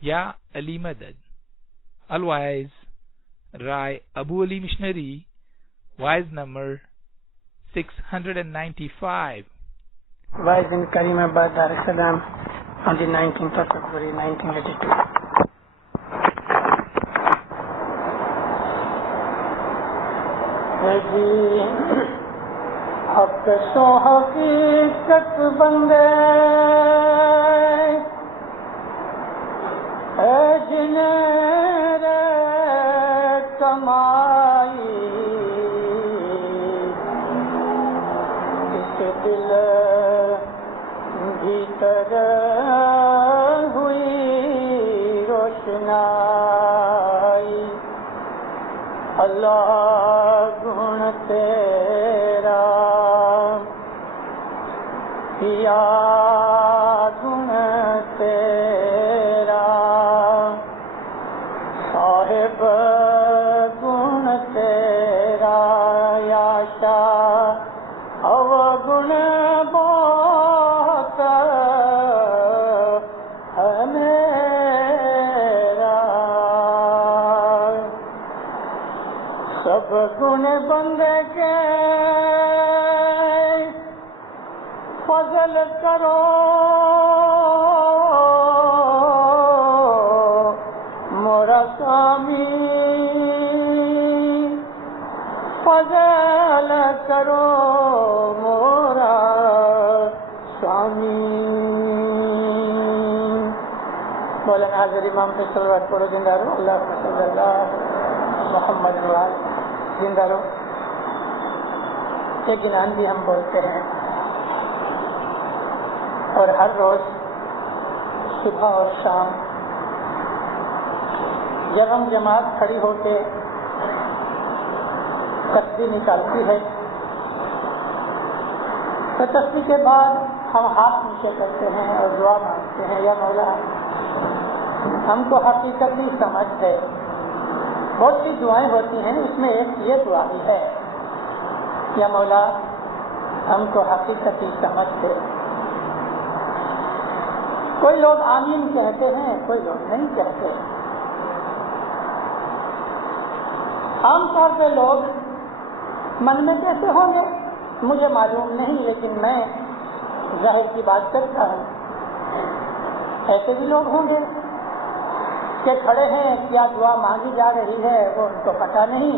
Ya Ali Madad. Otherwise, Rai Abu Ali Missionary, wise number 695. Wise in Karimabad, Dar es Salaam, on the 19th of February 1982. حق سو حقیقت بندے اے جنہیں رے کمائی اس دل بھیتر ہوئی روشنائی اللہ گن تیرا یا گن تیرا صاحب گن تیرا یا شاہ اوگن بہت ہے میرا سب گن بندے کے فضل کرو مورا سامی فضل کرو مورا سامی مولانا حاضر امام پہ صلوات پڑھو زندہ رہو اللہ صلی اللہ محمد نواز زندہ رہو. ایک گنان بھی ہم بولتے ہیں اور ہر روز صبح اور شام جب ہم جماعت کھڑی ہو کے تسبیح نکالتی ہے تو تسبیح کے بعد ہم ہاتھ نیچے کرتے ہیں اور دعا مانگتے ہیں یا مولا ہم کو حقیقت کی سمجھ ہے. بہت سی دعائیں ہوتی ہیں اس میں ایک یہ دعا بھی ہے یا مولا ہم کو حقیقت کی سمجھ ہے. کوئی لوگ آمین کہتے ہیں کوئی لوگ نہیں کہتے. عام طور پہ لوگ من میں کیسے ہوں گے مجھے معلوم نہیں لیکن میں ظاہر کی بات کرتا ہوں. ایسے بھی لوگ ہوں گے کہ کھڑے ہیں کیا دعا مانگی جا رہی ہے وہ ان کو پتہ نہیں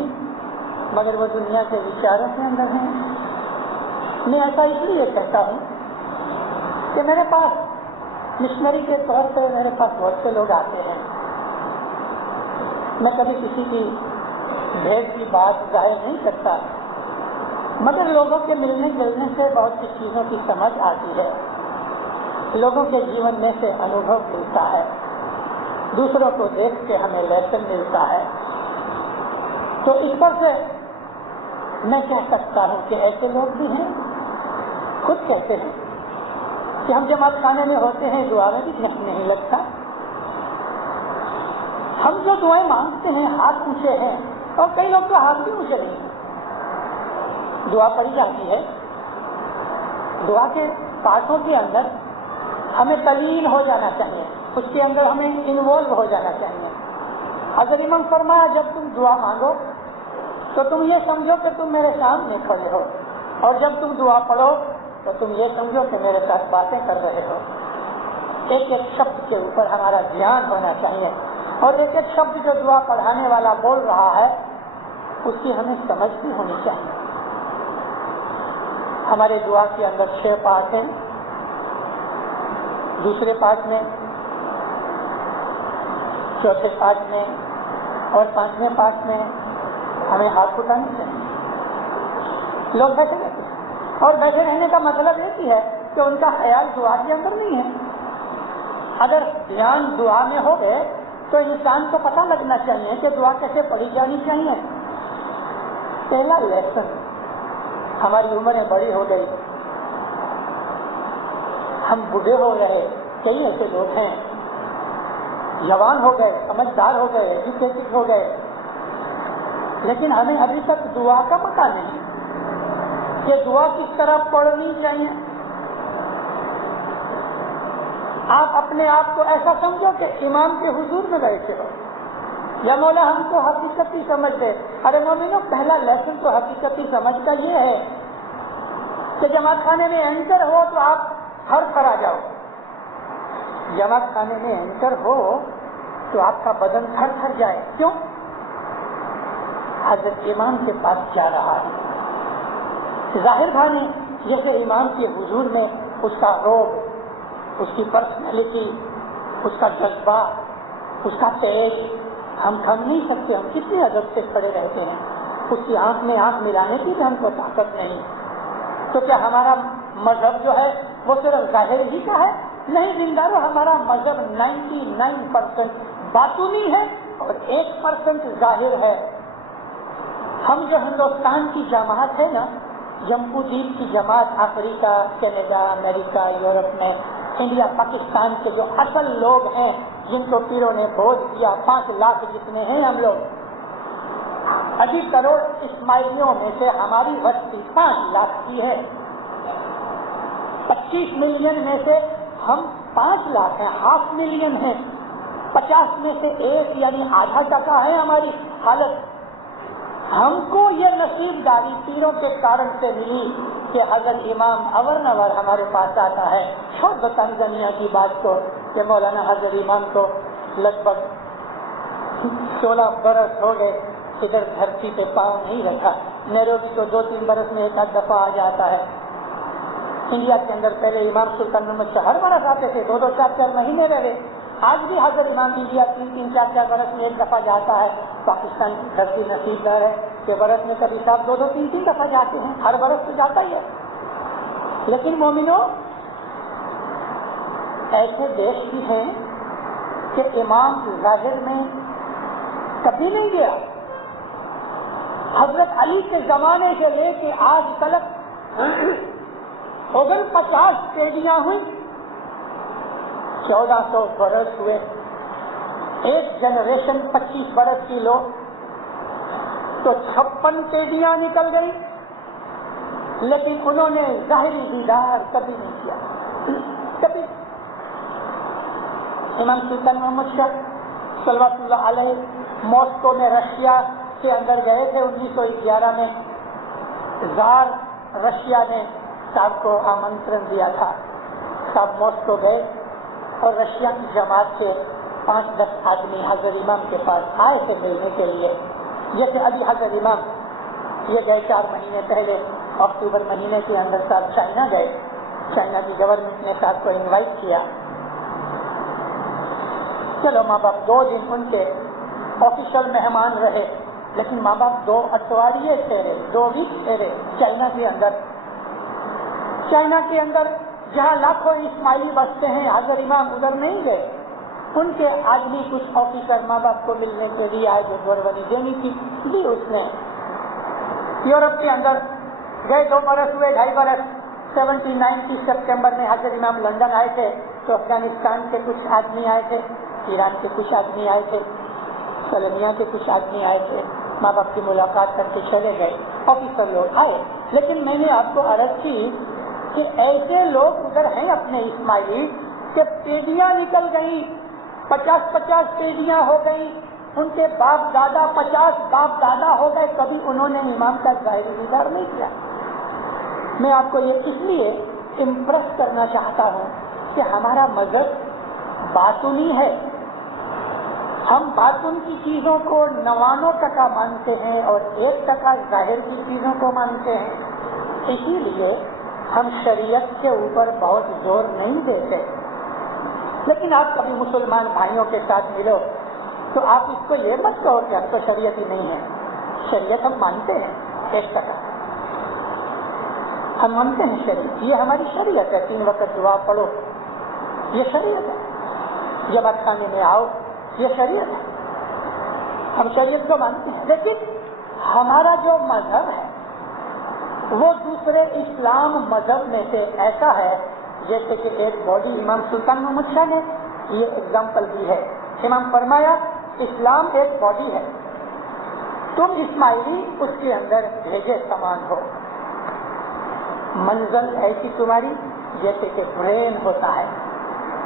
مگر وہ دنیا کے وچاروں کے اندر ہیں. میں ایسا اس لیے کہتا ہوں کہ میرے پاس مشنری کے طور پہ میرے پاس بہت سے لوگ آتے ہیں. میں کبھی کسی کی بھید کی بات ظاہر نہیں کرتا مگر لوگوں کے ملنے جلنے سے بہت سی چیزوں کی سمجھ آتی ہے. لوگوں کے جیون میں سے انوبھو ملتا ہے. دوسروں کو دیکھ کے ہمیں لیسن ملتا ہے. تو اس پر سے میں کہہ سکتا ہوں کہ ایسے لوگ بھی ہیں خود کہتے ہیں کہ ہم جماعت خانے میں ہوتے ہیں دعا میں بھی نہیں لگتا. ہم جو دعائیں مانگتے ہیں ہاتھ اونچے ہیں اور کئی لوگ تو ہاتھ بھی اونچے نہیں ہیں. دعا پڑھی جاتی ہے دعا کے پارٹوں کے اندر ہمیں تلین ہو جانا چاہیے اس کے اندر ہمیں انوالو ہو جانا چاہیے. حضرت امام فرمایا جب تم دعا مانگو تو تم یہ سمجھو کہ تم میرے سامنے کھڑے ہو اور جب تم دعا پڑھو تو تم یہ سمجھو کہ میرے ساتھ باتیں کر رہے ہو. ایک ایک شبد کے اوپر ہمارا دھیان ہونا چاہیے اور ایک ایک شبد جو دعا پڑھانے والا بول رہا ہے اس کی ہمیں سمجھ بھی ہونی چاہیے. ہمارے دعا کے اندر 6 پارٹ ہیں. دوسرے پارٹ میں چوتھے پارٹ میں اور 5ویں پارٹ میں ہمیں ہاتھ اٹھانے چاہیے. لوگ بیٹھے رہتے ہیں اور بیٹھے رہنے کا مطلب یہ بھی ہے کہ ان کا خیال دعا کے اندر نہیں ہے. اگر دھیان دعا میں ہو گئے تو انسان کو پتہ لگنا چاہیے کہ دعا کیسے پڑھی جانی چاہیے. پہلا لیسن ہماری عمریں بڑی ہو گئی ہم بوڑھے ہو گئے. کئی ایسے لوگ ہیں جوان ہو گئے سمجھدار ہو گئے ایجوکیٹڈ ہو گئے لیکن ہمیں ابھی تک دعا کا پتہ نہیں کہ دعا کس طرح پڑھنی چاہیے. آپ اپنے آپ کو ایسا سمجھو کہ امام کے حضور میں بیٹھے ہو، یا مولا ہم تو حقیقتی سمجھتے. ارے مومنو، پہلا لیسن تو حقیقتی سمجھ کا یہ ہے کہ جماعت خانے میں انٹر ہو تو آپ ہر پر آ جاؤ. جماعت خانے میں انٹر ہو تو آپ کا بدن تھر تھر جائے. کیوں؟ حضرت امام کے پاس جا رہا ہے. ظاہر بھائی جیسے امام کے حضور میں اس کا روب، اس کی پرسنالٹی، اس کا جذبہ، اس کا پیش ہم تھم نہیں سکتے. ہم کتنے ادب سے کھڑے رہتے ہیں. اس کی آنکھ میں آنکھ ملانے کی بھی ہم کو طاقت نہیں. تو کیا ہمارا مذہب جو ہے وہ صرف ظاہر ہی کا ہے؟ نہیں دیندارو، ہمارا مذہب 99% باطنی ہے اور 1% ظاہر ہے. ہم جو ہندوستان کی جماعت ہے نا، جمبو دیپ کی جماعت، افریقہ، کینیڈا، امریکہ، یورپ میں، انڈیا، پاکستان کے جو اصل لوگ ہیں جن کو پیروں نے بوجھ دیا، 5 لاکھ جتنے ہیں ہم لوگ، 80 کروڑ اسماعیلیوں میں سے ہماری بستی 5 لاکھ کی ہے. 25 ملین میں سے ہم 5 لاکھ ہیں، 500 ملین ہیں. 50 میں سے 1 یعنی آدھا ٹکا ہے ہماری حالت. ہم کو یہ نصیب داری پیروں کے کارن سے ملی کہ حضرت امام اور نور ہمارے پاس آتا ہے. چھوڑ دو تنزانیہ کی بات کو کہ مولانا حضرت امام کو لگ بھگ 16 برس ہو گئے ادھر دھرتی پہ پاؤں نہیں رکھا. نیروبی کو 2-3 برس میں ایک آدھ دفعہ آ جاتا ہے. انڈیا کے اندر پہلے امام سلطان محمد شاہ ہر برس آتے تھے، 2-2 4-4 مہینے رہے. آج بھی حضرت امام انڈیا 3-3 4-4 برس میں ایک دفعہ جاتا ہے. پاکستان کی دھرتی نصیب دار ہے کہ برس میں کبھی صاحب 2-2 3-3 دفعہ جاتے ہیں. ہر برس تو جاتا ہی ہے. لیکن مومنو، ایسے دیش بھی ہیں کہ امام ظاہر میں کبھی نہیں گیا. حضرت علی کے زمانے سے لے کے آج تک 49 پیڑیاں ہوئی، 1400 برس ہوئے. ایک جنریشن 25 برس کی لو تو 56 پیڑیاں نکل گئی. لیکن انہوں نے ظاہری دیدار کبھی نہیں کیا، کبھی. امام سلطان محمد شاہ صلوات اللہ علیہ ماسکو میں رشیا کے اندر گئے تھے 1911 میں. زار رشیا نے صاحب کو آمنترن دیا تھا. صاحب ماسکو گئے اور رشیا کی جماعت سے 5-10 آدمی حضرت امام کے پاس آئے تھے ملنے کے لیے. جیسے ابھی حضرت امام یہ گئے 4 مہینے پہلے اکتوبر مہینے کے اندر صاحب چائنا گئے. چائنا کی گورنمنٹ نے صاحب کو انوائٹ کیا. چلو ماں باپ 2 دن ان کے آفیشل مہمان رہے، لیکن ماں باپ 2 اٹواریے ٹھہرے، 2 ویک ٹھہرے چائنا کے اندر. چائنا کے اندر جہاں لاکھوں اسماعیلی بستے ہیں، حضرت امام ادھر نہیں گئے. ان کے آدمی کچھ آفیسر ماں باپ کو ملنے کے لیے آئے جو گورنمنٹ دینی تھی دی اس نے. یورپ کے اندر گئے 2 برس ہوئے، 2.5 برس. 79 سپٹمبر میں حضرت امام لندن آئے تھے تو افغانستان کے کچھ آدمی آئے تھے، ایران کے کچھ آدمی آئے تھے، سلمیا کے کچھ آدمی آئے تھے. ماں باپ کی ملاقات کر کے چلے گئے. آفیسر لوگ آئے. لیکن میں نے آپ کو عرض کی کہ ایسے لوگ ادھر ہیں اپنے اسماعیلی کہ پیڑیاں نکل گئی، 50-50 پیڑیاں ہو گئی. ان کے باپ دادا 50 باپ دادا ہو گئے، کبھی انہوں نے امام کا ظاہری دیدار نہیں کیا. میں آپ کو یہ اس لیے امپریس کرنا چاہتا ہوں کہ ہمارا مذہب باطنی ہے. ہم باطن کی چیزوں کو 99% مانتے ہیں اور 1% ظاہر کی چیزوں کو مانتے ہیں. اسی لیے ہم شریعت کے اوپر بہت زور نہیں دیتے. لیکن آپ کبھی مسلمان بھائیوں کے ساتھ ملو تو آپ اس کو یہ مت کہو کہ ہم تو شریعت ہی نہیں ہے. شریعت ہم مانتے ہیں 1%. ہم مانتے ہیں شریعت، یہ ہماری شریعت ہے. 3 وقت دعا پڑھو، یہ شریعت ہے. جماعت خانے میں آؤ، یہ شریعت ہے. ہم شریعت کو مانتے ہیں. لیکن ہمارا جو مذہب ہے وہ دوسرے اسلام مذہب میں سے ایسا ہے جیسے کہ ایک باڈی. امام سلطان محمد شاہ نے یہ اگزامپل دی ہے. امام فرمایا اسلام ایک باڈی ہے، تم اسماعیلی اس کے اندر بھیجے سامان ہو. منزل ایسی تمہاری جیسے کہ برین ہوتا ہے.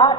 8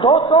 200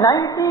90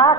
8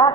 8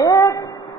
1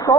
100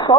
100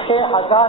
6000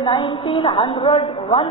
1901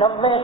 90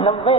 90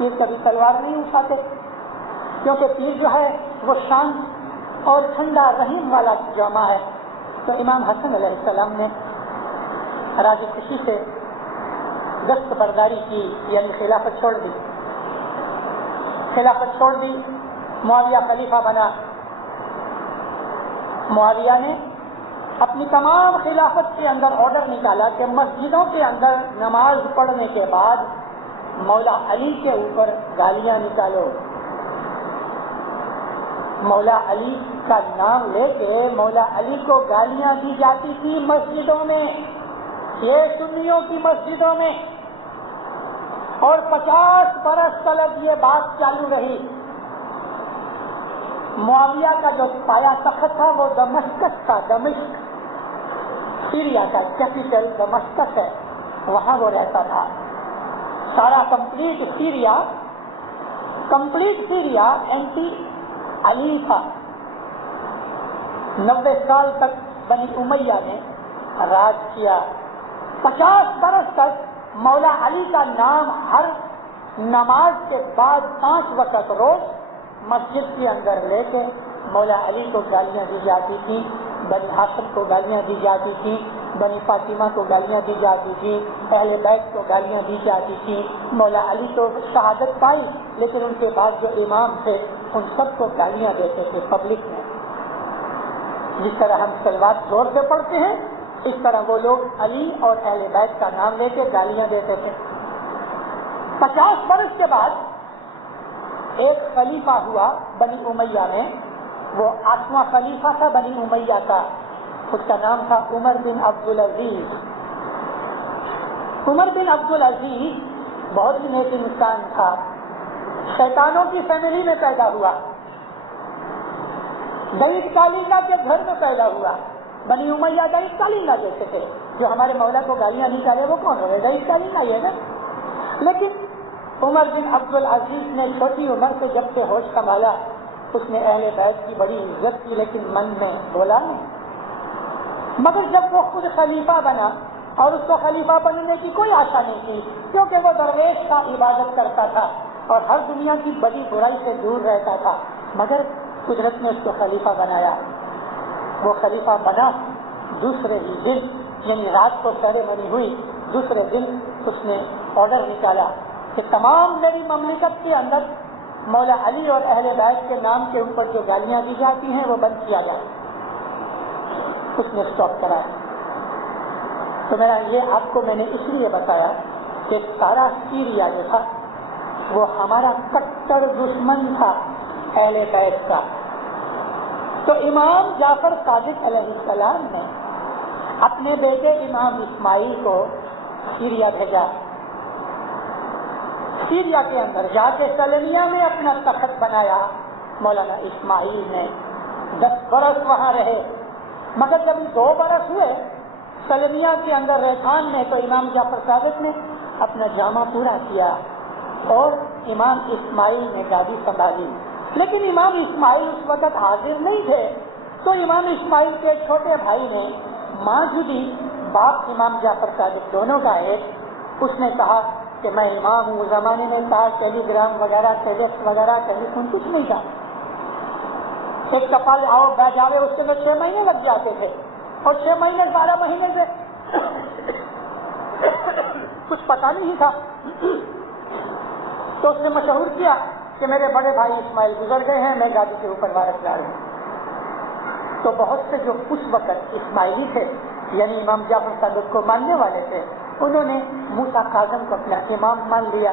پیر کبھی تلوار نہیں اٹھاتے، کیونکہ پیر جو ہے وہ شانت اور ٹھنڈا رحیم والا جامع ہے۔ تو امام حسن علیہ السلام نے راضی خوشی سے دست برداری کی، یعنی خلافت چھوڑ دی۔ خلافت چھوڑ دی، معاویہ خلیفہ بنا۔ معاویہ نے اپنی تمام خلافت کے اندر آرڈر نکالا کہ مسجدوں کے اندر نماز پڑھنے کے بعد مولا علی کے اوپر گالیاں نکالو۔ مولا علی کا نام لے کے مولا علی کو گالیاں دی جاتی تھی مسجدوں میں، یہ سنیوں کی مسجدوں میں، اور 50 برس تک یہ بات چالو رہی۔ معاویہ کا جو پایا تخت تھا وہ دمشق تھا، دمشق سیریا کا کیپٹل دمشق ہے، وہاں وہ رہتا تھا۔ سارا کمپلیٹ سیریا اینٹی علی تھا۔ 90 سال تک بنی امیہ نے راج کیا۔ 50 برس تک مولا علی کا نام ہر نماز کے بعد 5 وقت روز مسجد کے اندر لے کے مولا علی کو گالیاں دی جاتی تھی، بنی ہاشم کو گالیاں دی جاتی تھی، بنی فاطمہ کو گالیاں دی جاتی تھی، اہل بیت کو گالیاں دی جاتی تھی۔ مولا علی تو شہادت پائی، لیکن ان کے بعد جو امام تھے ان سب کو گالیاں دیتے تھے پبلک میں۔ جس طرح ہم صلوات زور سے پڑھتے ہیں، اس طرح وہ لوگ علی اور اہل بیت کا نام لے کے گالیاں دیتے تھے۔ 50 برس کے بعد ایک خلیفہ ہوا بنی امیہ میں، وہ 8واں خلیفہ تھا بنی امیہ کا، اس کا نام تھا عمر بن عبدالعزیز۔ عمر بن عبدالعزیز بہت ہی نیک انسان تھا، شیطانوں کی فیملی میں پیدا ہوا، دعیت کالندہ کے گھر میں پیدا ہوا۔ بنی امیہ دعیت کالندہ جیسے تھے، جو ہمارے مولا کو گالیاں نکالے وہ کون ہوئے؟ دعیت کالندہ یہ ہے۔ لیکن عمر بن عبدالعزیز نے چھوٹی عمر سے جب سے ہوش سنبھالا، اس نے اہل بیت کی بڑی عزت کی، لیکن من میں بولا نہیں۔ مگر جب وہ خود خلیفہ بنا، اور اس کو خلیفہ بننے کی کوئی آشا نہیں تھی، کیونکہ وہ درویش کا عبادت کرتا تھا اور ہر دنیا کی بڑی برائی سے دور رہتا تھا، مگر قدرت نے اس کو خلیفہ بنایا۔ وہ خلیفہ بنا، دوسرے ہی دن یعنی رات کو سیریمنی ہوئی، دوسرے دن اس نے آرڈر نکالا کہ تمام میری مملکت کے اندر مولا علی اور اہل بیت کے نام کے اوپر جو گالیاں دی جاتی ہیں وہ بند کیا جائے۔ اس نے اسٹاپ کرایا۔ تو یہ آپ کو میں نے اس لیے بتایا کہ سارا سیریا جو تھا وہ ہمارا کٹر دشمن تھا اہل بیت کا۔ تو امام جعفر صادق علیہ السلام نے اپنے بیٹے امام اسماعیل کو سیریا بھیجا۔ سیریا کے اندر جا کے سلمیہ میں اپنا تخت بنایا۔ مولانا اسماعیل نے 10 برس وہاں رہے، مگر جب 2 برس ہوئے سلمیہ کے اندر ریحان میں، تو امام جعفر صادق نے اپنا جامع پورا کیا اور امام اسماعیل نے گادی سنبھالی۔ لیکن امام اسماعیل اس وقت حاضر نہیں تھے، تو امام اسماعیل کے چھوٹے بھائی نے ماجدی باپ امام جعفر صادق دونوں کا ایک، اس نے کہا کہ میں امام ہوں۔ زمانے میں ٹیلی گرام وغیرہ ٹیلیکس وغیرہ ٹیلی فون کچھ نہیں تھا، ایک سفال آؤ بیٹھ جاوے اس کے 6 مہینے لگ جاتے تھے، اور 6 مہینے 12 مہینے سے کچھ پتا نہیں تھا۔ تو اس نے مشہور کیا کہ میرے بڑے بھائی اسماعیل گزر گئے ہیں، میں گادی کے اوپر وارث دار ہوں۔ تو بہت سے جو اس وقت اسماعیلی تھے، یعنی امام جعفر صادق کو ماننے والے تھے، انہوں نے موسیٰ کاظم کو اپنا امام مان لیا،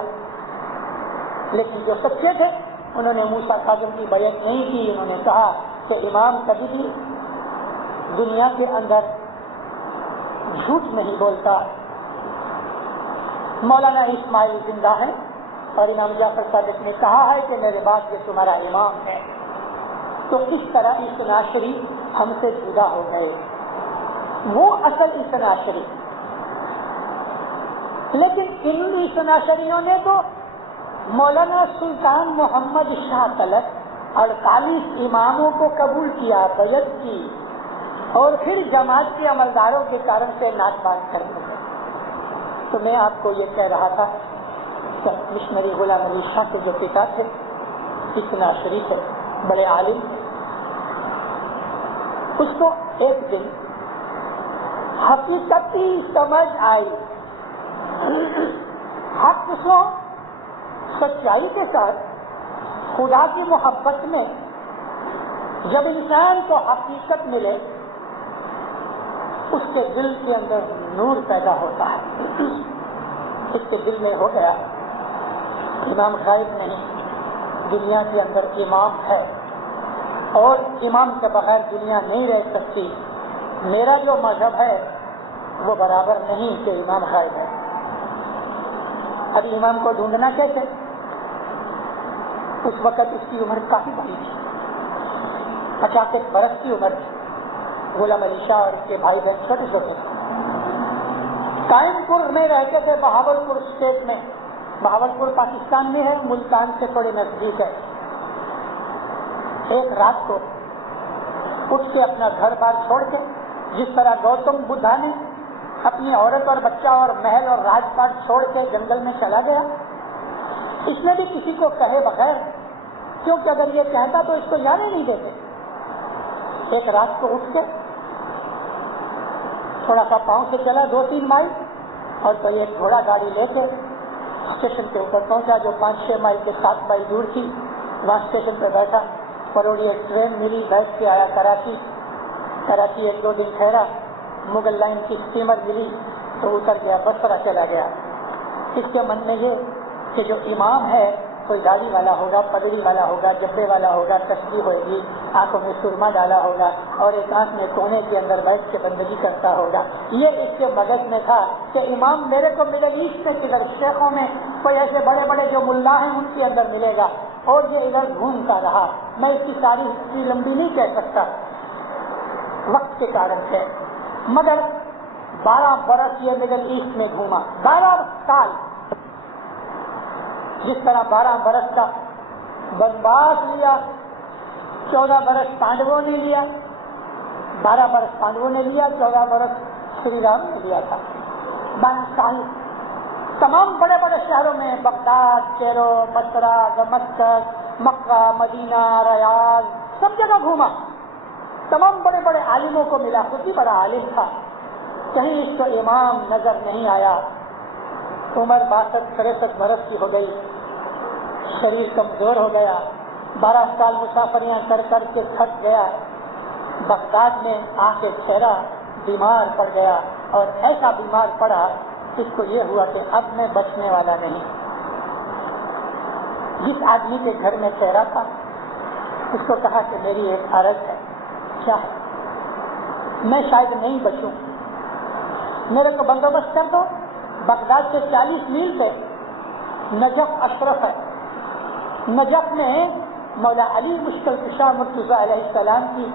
لیکن جو سچے تھے انہوں نے موسیٰ کاظم کی بیعت نہیں کی۔ انہوں نے کہا کہ امام کبھی بھی دنیا کے اندر جھوٹ نہیں بولتا۔ مولانا اسماعیل زندہ ہے اور امام جعفر صادق نے کہا ہے کہ میرے بعد یہ تمہارا امام ہے۔ تو اس طرح اثناعشری ہم سے جدا ہو گئے، وہ اصل اثناعشری۔ لیکن ان اثناعشریوں نے تو مولانا سلطان محمد شاہ تلک 48 اماموں کو قبول کیا، بیعت کی، اور پھر جماعت کے عملداروں کے کارن سے ناک بات کر دیا۔ تو میں آپ کو یہ کہہ رہا تھا کہ مشنری غلام علی شاہ کے جو پتا تھے، اتنا شریف ہے، بڑے عالم، اس کو ایک دن حقیقتی سمجھ آئی، حق کو سچائی کے ساتھ خدا کی محبت میں جب انسان کو حقیقت ملے اس کے دل کے اندر نور پیدا ہوتا ہے۔ اس کے دل میں ہو گیا امام غائب نہیں، دنیا کے اندر امام ہے اور امام کے بغیر دنیا نہیں رہ سکتی، میرا جو مذہب ہے وہ برابر نہیں کہ امام غائب ہے۔ ابھی امام کو ڈھونڈنا کیسے؟ اس وقت اس کی عمر کافی بڑی تھی، 50 برس کی عمر تھی۔ غلام علی شاہ اور اس کے بھائی بہن چھوٹے چھوٹے قائم پور میں رہتے تھے، بہاول پور اسٹیٹ میں، بہاول پور پاکستان میں ہے، ملتان سے تھوڑے نزدیک ہے۔ ایک رات کو اٹھ کے اپنا گھر بار چھوڑ کے، جس طرح گوتم بدھا نے اپنی عورت اور بچہ اور محل اور راج پاٹ چھوڑ کے جنگل میں چلا گیا، اس نے بھی کسی کو کہے بغیر، کیونکہ اگر یہ کہتا تو اس کو جانے نہیں دیتے۔ ایک رات کو اٹھ کے تھوڑا سا پاؤں سے چلا 2-3 مائل اور کوئی ایک گھوڑا گاڑی لے کے اسٹیشن کے اوپر پہنچا جو 5-6 مائل کے 7 مائل دور تھی۔ وہاں اسٹیشن پہ بیٹھا، پروڑی ایک ٹرین ملی، بیٹھ کے آیا کراچی 1-2 دن ٹھہرا، مغل لائن کی اسٹیمر ملی تو اتر گیا، بسرا چلا گیا۔ اس کے من میں یہ کہ جو امام ہے کوئی داڑھی والا ہوگا، پگڑی والا ہوگا، جبے والا ہوگا، تسبیح ہوئے گی، آنکھوں میں سرما ڈالا ہوگا اور ایک آنکھ میں کونے کے اندر بیٹھ کے بندگی کرتا ہوگا۔ یہ اس کے مغز میں تھا کہ امام میرے کو مڈل ایسٹ میں کدھر شیخوں میں کوئی ایسے بڑے بڑے جو ملا ہیں ان کے اندر ملے گا، اور یہ ادھر گھومتا رہا۔ میں اس کی ساری ہسٹری لمبی نہیں کہہ سکتا وقت کے کارن سے، مگر 12 برس یہ مڈل ایسٹ میں گھوما، 12 سال۔ جس طرح 12 برس کا بنواس لیا، 14 برس پانڈووں نے لیا، 12 برس پانڈووں نے لیا، 14 برس شری رام نے لیا تھا۔ 12 سال تمام بڑے بڑے شہروں میں، بغداد، کیرو، بصرہ، دمشق، مکہ، مدینہ، ریاض، سب جگہ گھوما، تمام بڑے بڑے عالموں کو ملا، خود بھی بڑا عالم تھا، کہیں اس کو امام نظر نہیں آیا۔ عمر 62-63 برس کی ہو گئی، شریر کمزور ہو گیا، 12 سال مسافریاں کر کر کے تھک گیا، بغداد میں آ کے ٹھہرا، بیمار پڑ گیا، اور ایسا بیمار پڑا اس کو یہ ہوا کہ اب میں بچنے والا نہیں۔ جس آدمی کے گھر میں ٹھہرا تھا اس کو کہا کہ میری ایک عرض ہے۔ کیا ہے؟ میں شاید نہیں بچوں، میرے کو بندوبست کر دو۔ بغداد سے 40 میل پہ نجف اشرف ہے، نجف میں مولا علی مشکل کشا مرتضیٰ علیہ السلام کی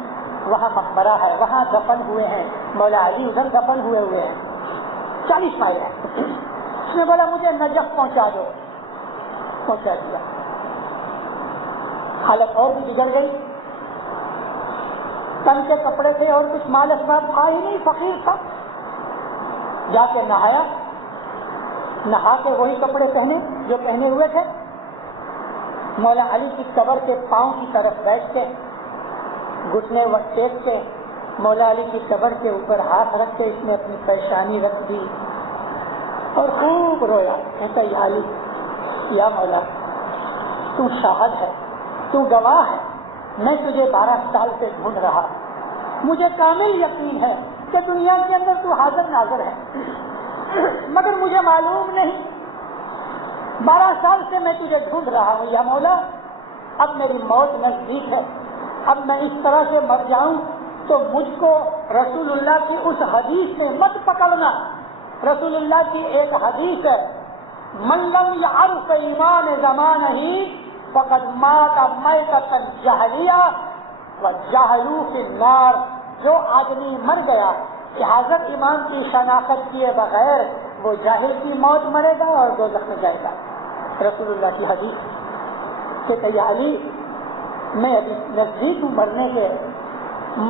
وہاں مقبرہ ہے، وہاں دفن ہوئے ہیں، مولا علی ادھر دفن ہوئے ہیں، 40 مائل ہے۔ اس نے بولا مجھے نجف پہنچا دو، پہنچا دیا۔ حالت اور بھی بگڑ گئی، تن کے کپڑے تھے اور کچھ مال اسباب تھا ہی نہیں، فقیر تھا۔ جا کے نہایا، نہا کے وہی کپڑے پہنے جو پہنے ہوئے تھے، مولا علی کی قبر کے پاؤں کی طرف بیٹھ کے گھٹنے وقت ٹیک کے مولا علی کی قبر کے اوپر ہاتھ رکھ کے اس نے اپنی پیشانی رکھ دی اور خوب رویا، کہتا یا علی، یا مولا تو شاہد ہے، تو گواہ ہے، میں تجھے 12 سال سے ڈھونڈ رہا، مجھے کامل یقین ہے کہ دنیا کے اندر تو حاضر ناظر ہے، مگر مجھے معلوم نہیں، 12 سال سے میں تجھے ڈھونڈ رہا ہوں، یا مولا اب میری موت نزدیک ہے، اب میں اس طرح سے مر جاؤں تو مجھ کو رسول اللہ کی اس حدیث سے مت پکڑنا۔ رسول اللہ کی ایک حدیث ہے، من لم یعرف ایمان زمانہ فقد مات میتۃ جہلیہ وجہلوا فی النار۔ جو آدمی مر گیا کہ حضرت امام کی شناخت کیے بغیر، وہ جاہل کی موت مرے گا اور دوزخ میں جائے گا۔ رسول اللہ کی حدیث کہ یا علی میں ابھی نزدیک ہوں مرنے کے،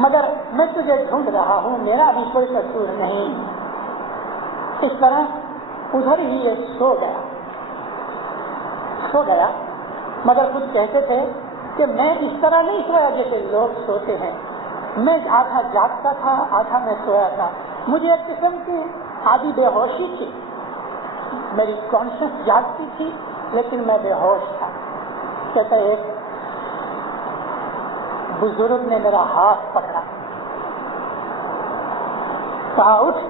مگر میں تجھے ڈھونڈ رہا ہوں، میرا بھی کوئی قصور نہیں۔ اس طرح ادھر ہی یہ سو گیا۔ سو گیا، مگر خود کہتے تھے کہ میں اس طرح نہیں سویا جیسے لوگ سوتے ہیں، میں آدھا جاگتا تھا آدھا میں سویا تھا، مجھے ایک قسم کی آدھی بے ہوشی تھی، میری کانشیس جاگتی تھی لیکن میں بے ہوش تھا۔ کہتا ہے ایک بزرگ نے میرا ہاتھ پکڑا، کہا اٹھ۔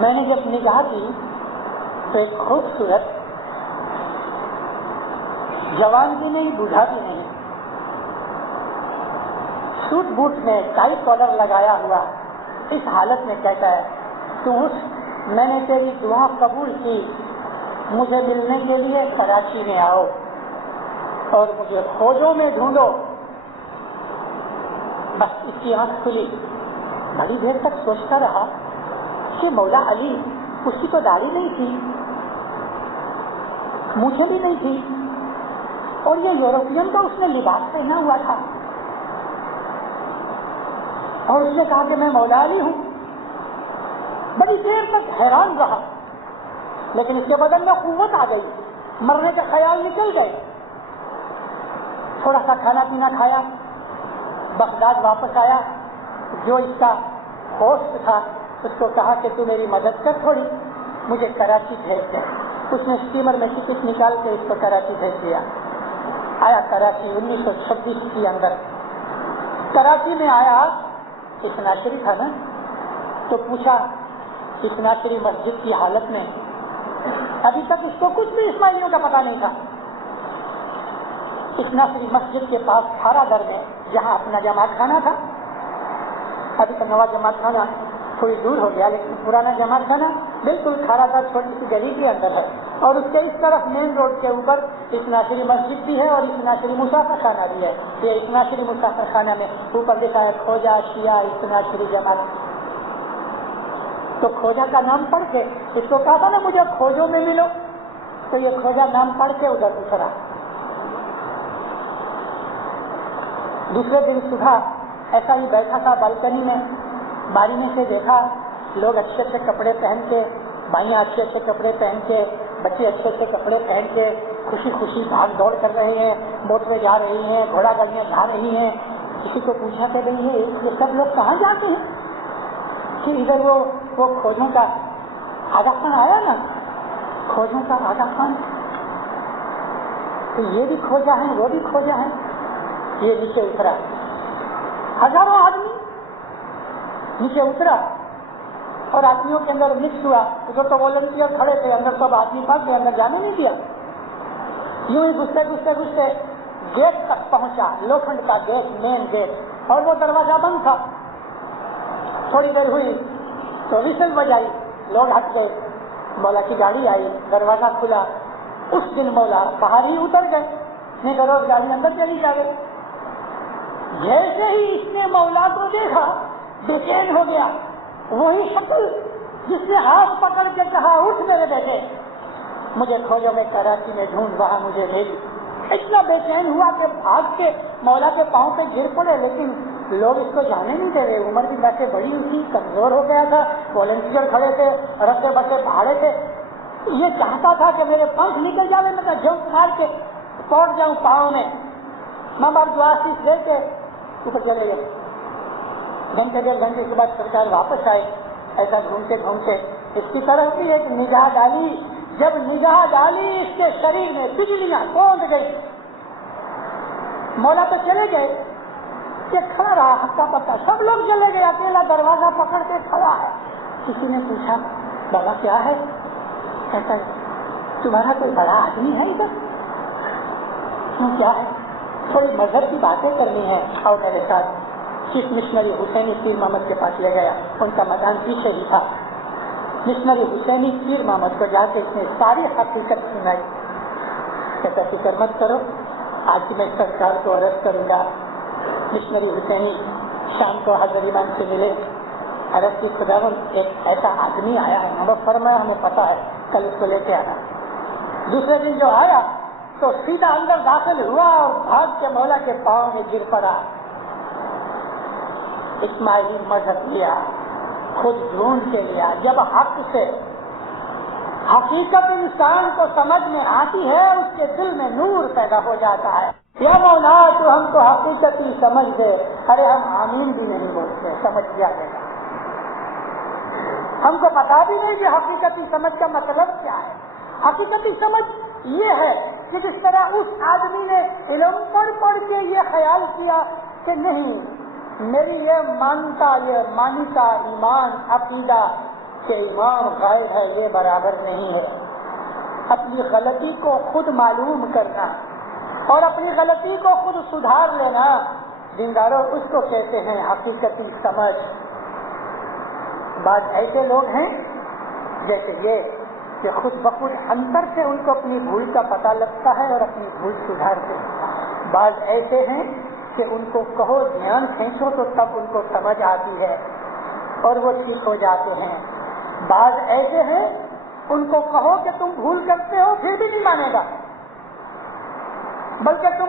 میں نے جب نگاہ کی تو ایک خوبصورت جوان بھی نہیں بوڑھا بھی نہیں، سوٹ بوٹ میں ٹائی کالر لگایا ہوا اس حالت میں کہتا ہے تو اٹھ، میں نے تیری دعا قبول کی، مجھے ملنے کے لیے کراچی میں آؤ اور مجھے کھوجوں میں ڈھونڈو۔ بس اس کی آنکھ کھلی، بڑی دیر تک سوچتا رہا کہ مولا علی، اس کی تو داڑھی نہیں تھی، مونچھیں بھی نہیں تھی، اور یہ یورپین کا اس نے لباس پہنا ہوا تھا، اور اس نے کہا کہ میں مولا علی ہوں۔ بڑی دیر تک حیران رہا، لیکن اس کے بدن میں قوت آ گئی، مرنے کے خیال نکل گئے۔ تھوڑا سا کھانا پینا کھایا، بغداد واپس آیا، جو اس کا ہوسٹ تھا اس کو کہا کہ تو میری مدد کر تھوڑی، مجھے کراچی بھیج دے۔ اس نے اسٹیمر میں ٹکٹ نکال کے اس کو کراچی بھیج دیا۔ آیا کراچی 1926 کے اندر۔ کراچی میں آیا، اثناشری تھا نا، تو پوچھا اثناشری مسجد کی حالت میں، ابھی تک اس کو کچھ بھی اسماعیلیوں کا پتہ نہیں تھا۔ اثناشری مسجد کے پاس کھارا در میں جہاں اپنا جماعت خانہ تھا، ابھی تو نوا جماعت خانہ تھوڑی دور ہو گیا، لیکن پرانا جماعت خانہ بالکل کھارا در چھوٹی سی گلی کے اندر ہے، اور اس کے اس طرف مین روڈ کے اوپر اثناشری مسجد بھی ہے اور اثناشری مسافر خانہ بھی ہے۔ یہ اثناشری مسافر خانہ میں اوپر لکھا ہے کھوجا شیعہ اثناشری جماعت۔ تو کھوجا کا نام پڑھ کے اس کو کہا تھا نا مجھے کھوجوں میں ملو، تو یہ کھوجا نام پڑھ کے ادھر اترا۔ دوسرے دن صبح ایسا ہی بیٹھا تھا بالکنی میں، باری سے دیکھا لوگ اچھے اچھے کپڑے پہن کے، بھائیاں اچھے اچھے کپڑے پہن کے، بچے اچھے اچھے کپڑے پہن کے خوشی خوشی بھاگ دوڑ کر رہے ہیں، موٹریں جا رہی ہیں، گھوڑا گاڑیاں جا رہی ہیں۔ کسی کو پوچھا کہ بھائی یہ سب لوگ کہاں جاتے ہیں؟ کہ ادھر وہ کھوجوں کا آغا خان آیا نا، کھوجوں کا آغا خان، تو یہ بھی کھوجا ہے وہ بھی کھوجا ہے۔ یہ نیچے اترا، ہزاروں آدمی نیچے اترا اور آدمیوں کے اندر مکس ہوا۔ ادھر تو والنٹیئر کھڑے تھے، اندر سب آدمی پھنس گئے، اندر جانے نہیں دیا۔ یوں ہی گھستے گھستے گھستے گیٹ تک پہنچا، لوکھنڈ کا گیٹ، مین گیٹ، اور وہ دروازہ بند تھا۔ تھوڑی دیر ہوئی تو وسل بجائی، لوگ ہٹ گئے، مولا کی گاڑی آئی، دروازہ کھلا۔ اس دن مولا باہر ہی اتر گئے، نہیں تو روز گاڑی اندر چلی جائے۔ جیسے ہی اس نے مولا کو دیکھا بے چین ہو گیا، وہی شکل جس نے ہاتھ پکڑ کے کہا اٹھ میرے بیٹے، مجھے کھوجوں میں کراچی میں ڈھونڈ، وہاں مجھے ملی۔ اتنا بے چین ہوا کہ بھاگ کے مولا کے پاؤں پہ گر پڑے، لیکن لوگ اس کو جانے نہیں دے رہے۔ عمر بھی ویسے بڑی ہوئی، کمزور ہو گیا تھا، والنٹیئر کھڑے تھے، رسے بسے بھاڑے تھے۔ یہ چاہتا تھا کہ میرے پنکھ نکل جائے، میں جمپ مار کے پوٹ جاؤں پاؤں میں۔ ممبر دعا سیکھ دے کے اوپر چلے گئے۔ گھنٹے ڈیڑھ گھنٹے کے بعد سرکار واپس آئے، ایسا گھومتے گھومتے اس کی طرف بھی ایک نگاہ ڈالی۔ جب نگاہ ڈالی اس کے شریر میں بجلیاں کوند گئی۔ مولا تو چلے گئے، یہ کھڑا رہا ہکا پکا، سب لوگ چلے گئے، اکیلا دروازہ پکڑ کے کھڑا ہے۔ کسی نے پوچھا بابا کیا ہے؟ کہتا ہے تمہارا کوئی بڑا آدمی ہے ادھر؟ کیا ہے؟ تھوڑی مذہب کی باتیں کرنی ہے، اور میرے ساتھ چیف مشنری حسینی پیر محمد کے پاس لے گیا، ان کا مکان پیچھے ہی تھا۔ مشنری حسینی پیر محمد کو جا کے اس نے ساری حقیقت سنائی۔ کہتا فکر مت کرو، آج میں سرکار کو عرض کروں گا۔ مشنری حسینی شام کو حضرت امام سے ملے، عرض کی خداوند ایک ایسا آدمی آیا ہے، ہمیں فرمایا ہمیں پتا ہے، کل اس کو لے کے آنا۔ دوسرے دن جو آیا تو سیدھا اندر داخل ہوا اور بھاگ کے مولا کے پاؤں میں گر پڑا۔ اسماعیلی مذہب لیا، خود ڈھونڈ کے لیا۔ جب حقیقت انسان کو سمجھ میں آتی ہے، اس کے دل میں نور پیدا ہو جاتا ہے. یا مولا تو ہم کو حقیقت ہی سمجھ دے. ارے ہم آمین بھی نہیں بولتے، سمجھ جائے گا. ہم کو پتا بھی نہیں کہ حقیقتی سمجھ کا مطلب کیا ہے. حقیقتی سمجھ یہ ہے کہ جس طرح اس آدمی نے علم پڑھ کے یہ خیال کیا کہ نہیں، میری یہ مانتا ایمان عقیدہ کہ ایمان غائب ہے یہ برابر نہیں ہے. اپنی غلطی کو خود معلوم کرنا اور اپنی غلطی کو خود سدھار لینا، دینداروں اس کو کہتے ہیں حقیقتی سمجھ. بعض ایسے لوگ ہیں جیسے یہ کہ خود بخود اندر سے ان کو اپنی بھول کا پتہ لگتا ہے اور اپنی بھول سدھارتے ہیں. بعض ایسے ہیں کہ ان کو کہو دھیان کھینچو تو تب ان کو سمجھ آتی ہے اور وہ ٹھیک ہو جاتے ہیں. بعض ایسے ہیں ان کو کہو کہ تم بھول کرتے ہو پھر بھی نہیں مانے گا، بلکہ تم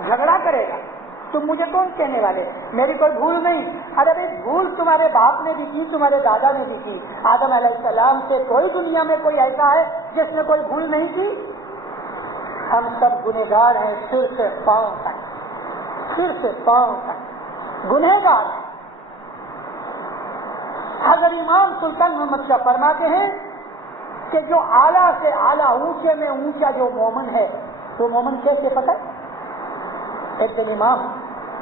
جھگڑا کرے گا. تم مجھے کون کہنے والے، میری کوئی بھول نہیں. ارے بھائی بھول تمہارے باپ نے بھی کی، تمہارے دادا نے بھی کی. آدم علیہ السلام سے کوئی دنیا میں کوئی ایسا ہے جس نے کوئی بھول نہیں کی؟ ہم سب گنہگار ہیں، سر سے پاؤں تک گنہگار ہیں. اگر امام سلطان محمد شاہ فرماتے ہیں کہ جو اعلیٰ سے اعلیٰ اونچے میں اونچا جو مومن ہے وہ مومن کیسے پتہ؟ ایک دن امام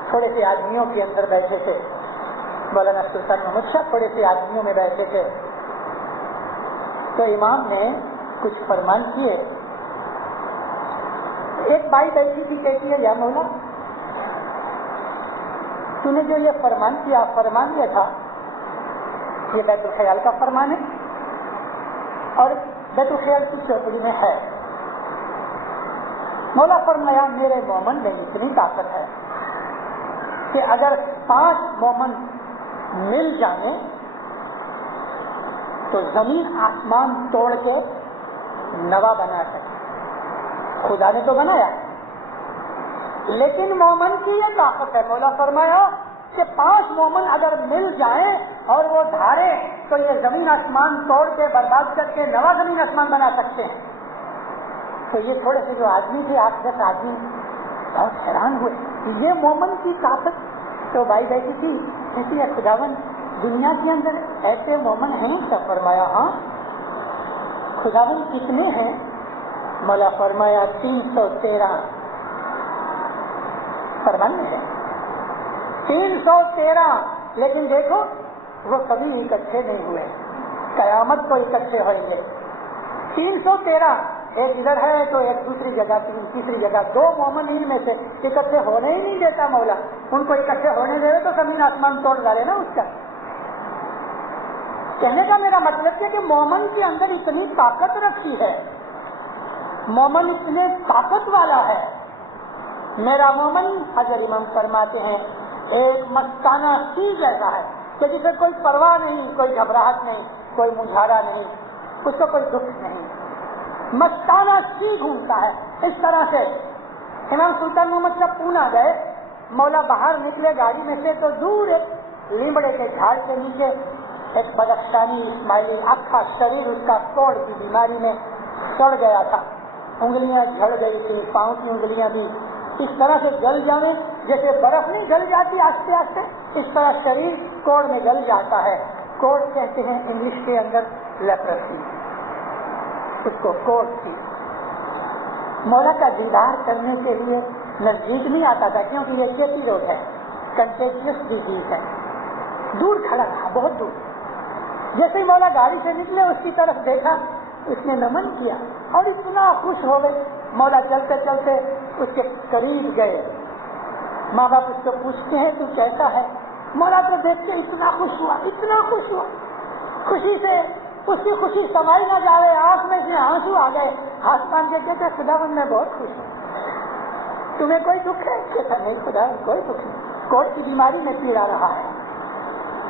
تھوڑے سے آدمیوں کے اندر بیٹھے تھے، مولانا سلطان محمد شاہ تھوڑے سے آدمیوں میں بیٹھے تھے، تو امام نے کچھ فرمان کیے. ایک بائی بیٹھی تھی، کہتی ہے یا مولا تو نے جو یہ فرمان کیا، فرمان یہ تھا یہ بیت الخیال کا فرمان ہے اور بیت الخیال کی چوپڑی میں ہے. مولا فرمایا میرے مومن میں اتنی طاقت ہے کہ اگر 5 مومن مل جائیں تو زمین آسمان توڑ کے نوا بنا سکے. خدا نے تو بنایا لیکن مومن کی یہ طاقت ہے. مولا فرمایا کہ 5 مومن اگر مل جائیں اور وہ دھارے تو یہ زمین آسمان توڑ کے برباد کر کے نوا زمین آسمان بنا سکتے ہیں. تو یہ تھوڑے سے جو آدمی تھے 8-10 آدمی بہت حیران ہوئے، یہ مومن کی طاقت. تو بھائی بیٹھی تھی کہتی ہے خداون دنیا کے اندر ایسے مومن ہیں؟ سب فرمایا ہاں. خداون کتنے ہیں؟ مولا فرمایا 313 فرمانے ہیں 313. لیکن دیکھو وہ کبھی اکٹھے نہیں ہوئے، قیامت کو اکٹھے ہوئیں گے. 313 ایک ادھر ہے تو ایک دوسری جگہ، تیسری جگہ. 2 مومن ان میں سے اکٹھے ہونے ہی نہیں دیتا مولا. ان کو اکٹھے ہونے دے تو زمین آسمان توڑ ڈالے نا اس کا. کہنے کا میرا مطلب ہے کہ مومن کے اندر اتنی طاقت رکھی ہے، مومن اتنے طاقت والا ہے. میرا مومن اگر امام فرماتے ہیں ایک مستانہ چیز ایسا ہے کہ جسے کوئی پرواہ نہیں، کوئی گھبراہٹ نہیں، کوئی مجھارا نہیں، اس کو کوئی دکھ نہیں، مستانہ سی گھومتا ہے. اس طرح سے امام سلطان محمد صاحب پونا گئے، مولا باہر نکلے گاڑی میں سے تو دور ایک لیمڑے کے جھاڑ کے نیچے ایک بدخشانی اسماعیلی اکھا شریر اس کا کوڑ کی بیماری میں سڑ گیا تھا. انگلیاں جھڑ گئی تھی، پاؤں کی انگلیاں بھی اس طرح سے جل جانے جیسے برف نہیں جل جاتی آہستہ آہستہ، اس طرح شریر کوڑ میں جل جاتا ہے. کوڑ کہتے ہیں انگلش کے اندر لیپرسی، اس کو کوڑ تھی. مولا کا دیدار کرنے کے لیے نزدیک نہیں آتا تھا کیونکہ یہ کیسی روگ ہے، کنٹیجیس ڈیزیز ہے. دور کھڑا تھا، بہت دور. جیسے ہی مولا گاڑی سے نکلے اس کی طرف دیکھا، اس نے نمن کیا اور اتنا خوش ہو گئے. مولا چلتے چلتے اس کے قریب گئے. ماں باپ اس کو پوچھتے ہیں تو کیسا ہے؟ مولا تو دیکھ کے اتنا خوش ہوا، اتنا خوش ہوا، خوشی سے اس کی خوشی سمائی نہ جائے، آنکھ میں سے آنسو آ گئے. ہاتھ باندھ کے کہتے خداوند میں بہت خوش ہوں، تمہیں کوئی دکھ ہے؟ کہتا نہیں خداوند کوئی دکھ نہیں، کوڑ کی بیماری میں پیڑا رہا ہے.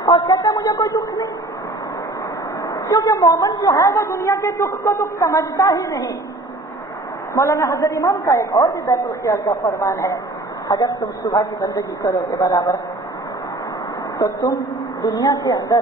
اور کہتا مجھے کوئی دکھ نہیں، کیونکہ مومن جو ہے وہ دنیا کے دکھ کو دکھ سمجھتا ہی نہیں. مولانا حضرت امام کا ایک اور بھی بیت الخیال کا فرمان ہے، اگر تم صبح کی بندگی کرو گے برابر تو تم دنیا کے اندر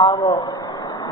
આવો,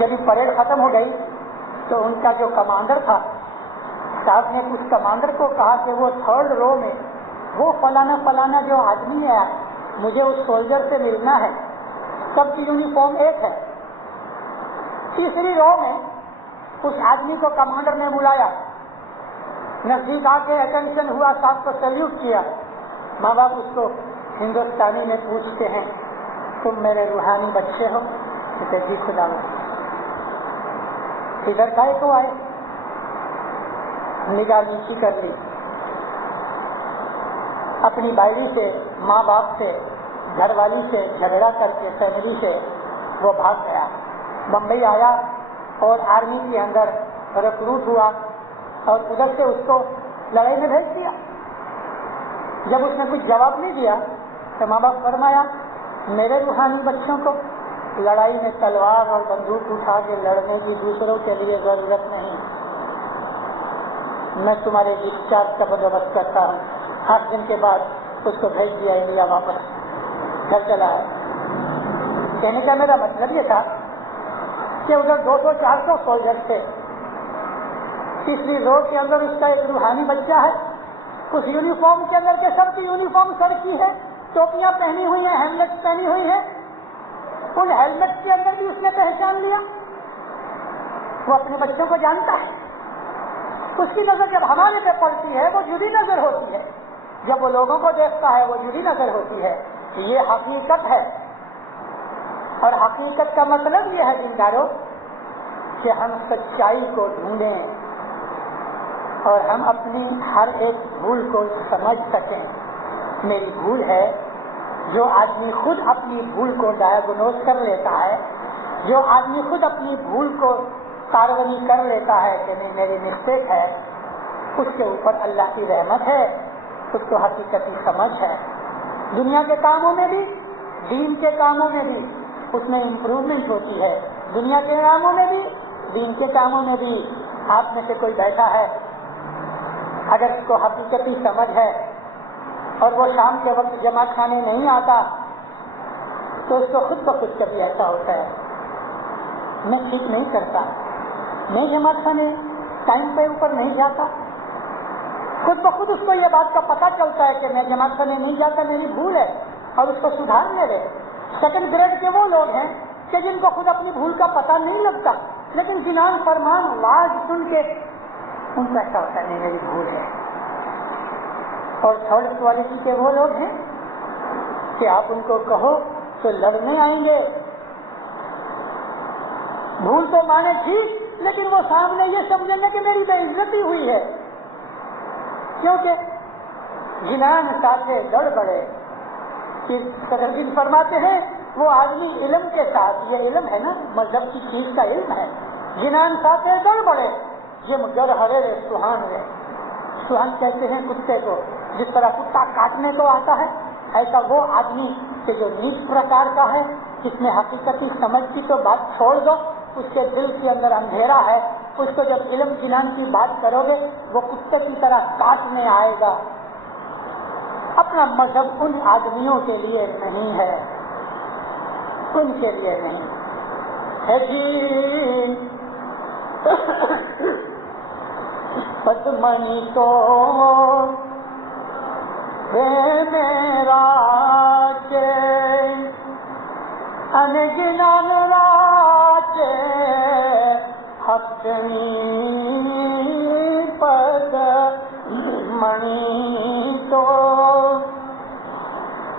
جب یہ پریڈ ختم ہو گئی تو ان کا جو کمانڈر تھا صاحب نے اس کمانڈر کو کہا کہ وہ 3rd رو میں وہ فلانا جو آدمی ہے مجھے اس سولجر سے ملنا ہے، سب کی یونیفارم ایک ہے۔ تیسری رو میں اس آدمی کو کمانڈر نے بلایا، نزدیک آ کے اٹینشن ہوا، صاحب کو سیلیوٹ کیا۔ ماں باپ اس کو ہندوستانی میں پوچھتے ہیں تم میرے روحانی بچے ہو؟ کہتے جی خدا ادھر کائے کو آئے؟ نگاہ نیچی کر لی، اپنی بائری سے، ماں باپ سے، گھر والی سے جھگڑا کر کے فیملی سے وہ بھاگ گیا، بمبئی آیا اور آرمی کے اندر ریکروٹ ہوا اور ادھر سے اس کو لڑائی میں بھیج دیا۔ جب اس نے کچھ جواب نہیں دیا تو ماں باپ فرمایا میرے روحانی بچوں کو لڑائی میں تلوار اور بندوق اٹھا کے لڑنے کی دوسروں کے لیے ضرورت نہیں، میں تمہارے ڈسچارج کا بندوبست کرتا ہوں۔ 8 دن کے بعد اس کو بھیج دیا انڈیا، واپس گھر چلا ہے۔ کہنے کا میرا مطلب یہ تھا کہ ادھر 200-400 سولجر تھے، تیسری رو کے اندر اس کا ایک روحانی بچہ ہے، اس یونیفارم کے اندر کے سب کی یونیفارم سر کی ہے، ٹوپیاں پہنی ہوئی ہیں، ہیلمٹ پہنی ہوئی ہے، ان ہیلمٹ کے اندر بھی اس نے پہچان لیا۔ وہ اپنے بچوں کو جانتا ہے، اس کی نظر جب ہمارے پہ پڑتی ہے وہ جدی نظر ہوتی ہے، جب وہ لوگوں کو دیکھتا ہے وہ جدی نظر ہوتی ہے۔ یہ حقیقت ہے، اور حقیقت کا مطلب یہ ہے دینداروں کہ ہم سچائی کو ڈھونڈیں اور ہم اپنی ہر ایک بھول کو سمجھ سکیں۔ میری بھول ہے، جو آدمی خود اپنی بھول کو ڈائگنوز کر لیتا ہے، جو آدمی خود اپنی بھول کو کارونی کر لیتا ہے کہ نہیں میری مسٹیک ہے، اس کے اوپر اللہ کی رحمت ہے، اس کو حقیقتی سمجھ ہے۔ دنیا کے کاموں میں بھی، دین کے کاموں میں بھی اس میں امپروومنٹ ہوتی ہے، دنیا کے کاموں میں بھی، دین کے کاموں میں بھی۔ آپ میں سے کوئی بیٹھا ہے، اگر اس کو حقیقتی سمجھ ہے اور وہ شام کے وقت جماعت خانے نہیں آتا تو اس کو خود بخود کبھی ایسا ہوتا ہے میں ٹھیک نہیں کرتا، میں جماعت خانے ٹائم پہ اوپر نہیں جاتا، خود بخود اس کو یہ بات کا پتہ چلتا ہے کہ میں جماعت خانے نہیں جاتا، میری بھول ہے اور اس کو سدھارنے رہے۔ 2nd گریڈ کے وہ لوگ ہیں کہ جن کو خود اپنی بھول کا پتہ نہیں لگتا، لیکن جنان فرمان واز سن کے ان کا ایسا ہوتا نہیں میری بھول ہے۔ اور 3rd کوالٹی کے وہ لوگ ہیں کہ آپ ان کو کہو تو لڑنے آئیں گے، بھول تو مانے ٹھیک، لیکن وہ سامنے یہ سمجھیں گے کہ میری بے عزتی ہوئی ہے، کیونکہ جنان ساتھے گڑ بڑے۔ صدر فرماتے ہیں وہ آدمی علم کے ساتھ، یہ علم ہے نا مذہب کی چیز کا علم ہے، جنان ساتھے گڑ بڑے جم گڑ ہرے رے سہان رے۔ سہان کہتے ہیں کتے کو، جس طرح کتا کاٹنے کو آتا ہے، ایسا وہ آدمی کہ جو نیچ پرکار کا ہے، جس میں حقیقتی سمجھ کی تو بات چھوڑ دو، اس کے دل کے اندر اندھیرا ہے، اس کو جب علم جنان کی بات کرو گے وہ کتے کی طرح کاٹنے آئے گا۔ اپنا مذہب ان آدمیوں کے لیے نہیں ہے، ان کے لیے نہیں ہے جی۔ پدمنی تو میرا کے انگنان راجے حقنی پد منی تو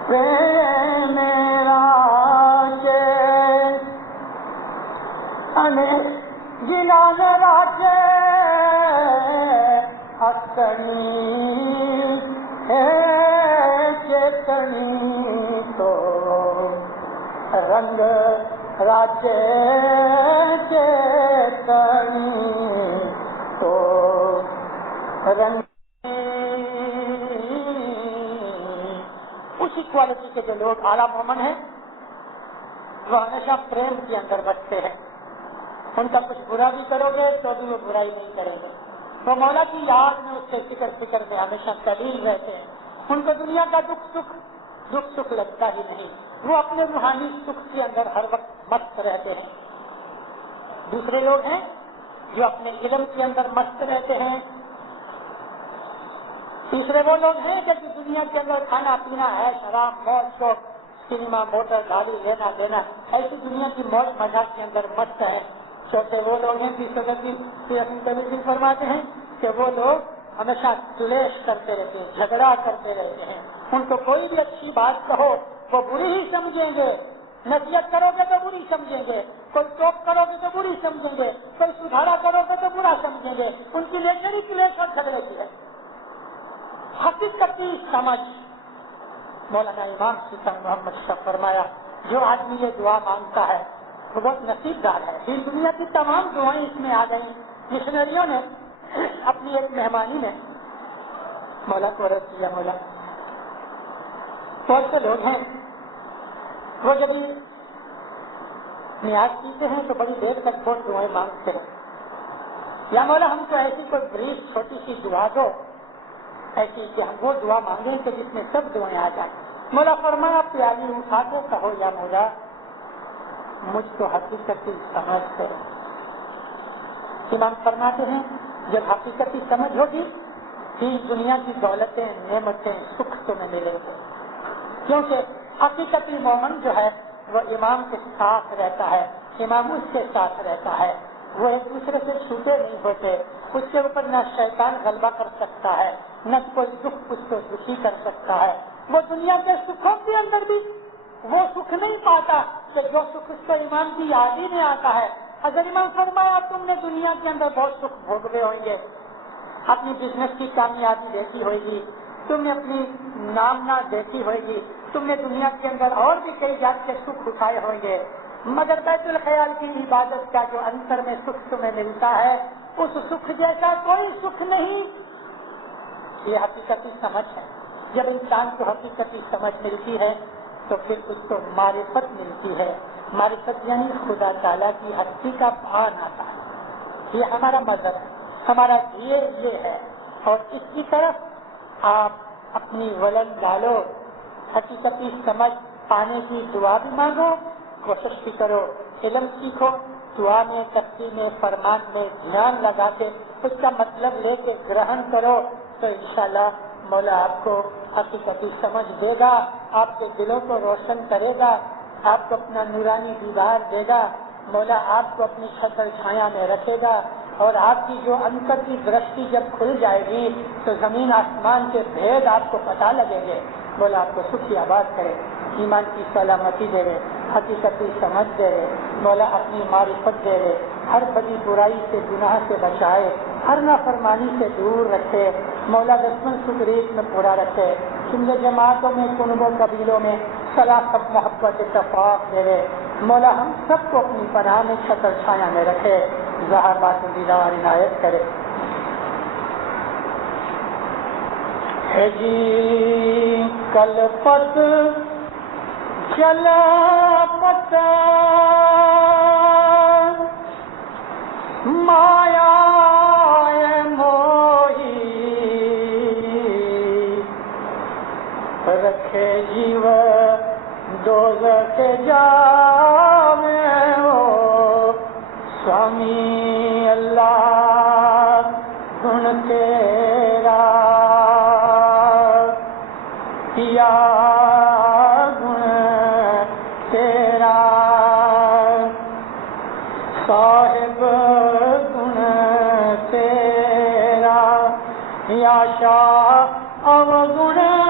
میرا کے انگنان راجے حقنی چیتنی تو رنگ راجے چیتنی تو رنگ۔ اسی کوالٹی کے جو لوگ اعلیٰ مومن ہیں وہ ہمیشہ پریم کے اندر بچتے ہیں، ان کا کچھ برا بھی کرو گے تو بھی وہ برائی نہیں کریں گے، وہ مولا کی یاد میں اس کے فکر میں ہمیشہ طویل رہتے ہیں، ان کو دنیا کا دکھ سکھ لگتا ہی نہیں، وہ اپنے روحانی سکھ کے اندر ہر وقت مست رہتے ہیں۔ دوسرے لوگ ہیں جو اپنے علم کے اندر مست رہتے ہیں. تیسرے وہ لوگ ہیں کہ دنیا کے اندر کھانا پینا ہے، شراب، موج شوق، سنیما، موٹر گاڑی لینا دینا، ایسی دنیا کی موج مزاق کے اندر مست ہے. چوتھے وہ لوگ ہیں تیسرے فرماتے ہیں کہ وہ لوگ ہمیشہ کلیش کرتے رہتے ہیں، جھگڑا کرتے رہتے ہیں. ان کو کوئی بھی اچھی بات کہو وہ بری ہی سمجھیں گے، نصیحت کرو گے تو بری سمجھیں گے، کوئی ٹوک کرو گے تو بری سمجھیں گے، کوئی سدھارا کرو گے تو برا سمجھیں گے. ان کی نیچر ہی کلیش اور جھگڑے کی ہے. حقیقتی سمجھ مولانا امام سلطان محمد شاہ فرمایا جو آدمی یہ دعا مانگتا ہے وہ بہت نصیب دار ہے. اس دنیا کی تمام دعائیں اس میں آ گئی. مشنریوں نے اپنی ایک مہمانی میں مولا کو عرض کیا، مولا بہت سے لوگ ہیں وہ جب نیاز پیتے ہیں تو بڑی دیر تک بہت دعائیں مانگتے ہیں. یا مولا ہم کو ایسی کوئی بریف چھوٹی سی دعا دو ایسی کہ ہم وہ دعا مانگیں کہ جس میں سب دعائیں آ جائیں. مولا فرمایا پیالی اٹھا کے کہو یا مولا مجھ کو حقیقتی سمجھ ہے. امام فرماتے ہیں جب حقیقتی سمجھ ہوگی اس دنیا کی دولتیں، نعمتیں، سکھ تمہیں ملیں گے. کیونکہ حقیقتی مومن جو ہے وہ امام کے ساتھ رہتا ہے، امام اس کے ساتھ رہتا ہے. وہ ایک دوسرے سے چھوٹے نہیں ہوتے. اس کے اوپر نہ شیطان غلبہ کر سکتا ہے، نہ کوئی دکھ اس کو دکھی کر سکتا ہے. وہ دنیا کے سکھوں کے اندر بھی وہ سکھ نہیں پاتا کہ جو سکھ اس کو امام کی یاد ہی میں آتا ہے. اگر امام فرمایا تم نے دنیا کے اندر بہت سکھ بھوگے ہوں گے، اپنی بزنس کی کامیابی دیکھی ہوئے گی، تم نے اپنی نامنا دیکھی ہوئے گی، تم نے دنیا کے اندر اور بھی کئی جات کے سکھ اٹھائے ہوں گے، مگر بیت الخیال کی عبادت کا جو انتر میں سکھ تمہیں ملتا ہے اس سکھ جیسا کوئی سکھ نہیں. یہ حقیقتی سمجھ ہے. جب انسان کو حقیقتی سمجھ ملتی ہے تو پھر اس کو معرفت ملتی ہے. معرفت یعنی خدا تعالیٰ کی ہستی کا بھان آتا ہے. یہ ہمارا مذہب ہے، ہمارا یہ ہے. اور اس کی طرف آپ اپنی ولن ڈالو، حقیقتی سمجھ پانے کی دعا بھی مانگو، کوشش بھی کرو، علم سیکھو، دعا میں، تفسیر میں، فرمان میں دھیان لگا کے اس کا مطلب لے کے گرہن کرو تو انشاءاللہ مولا آپ کو حقیقتی سمجھ دے گا، آپ کے دلوں کو روشن کرے گا، آپ کو اپنا نورانی دیدار دے گا. مولا آپ کو اپنی چھتر چھایا میں رکھے گا اور آپ کی جو انتر کی درشٹی جب کھل جائے گی تو زمین آسمان کے بھید آپ کو پتہ لگیں گے. مولا آپ کو سکھی آباد کرے، ایمان کی سلامتی دے رہے، حقیقتی سمجھ دے رہے. مولا اپنی معرفت دے رہے، ہر بڑی برائی سے، گناہ سے بچائے، ہر نافرمانی سے دور رکھے. مولا دشمن سکریت میں پورا رکھے. سندھ جماعتوں میں، کنبوں، قبیلوں میں صلاح، محبت، اتفاق دے رہے. مولا ہم سب کو اپنی پناہ میں چھتر چھایا میں رکھے، ظاہر باطن دیدار عنایت کرے. ہے جی کل پت چلا پتا مایا موہی رکھے جیو دوزخ جاوے ہو سوامی اللہ گن تیرا یا گن تیرا صاحب گن تیرا یا شاہ او گن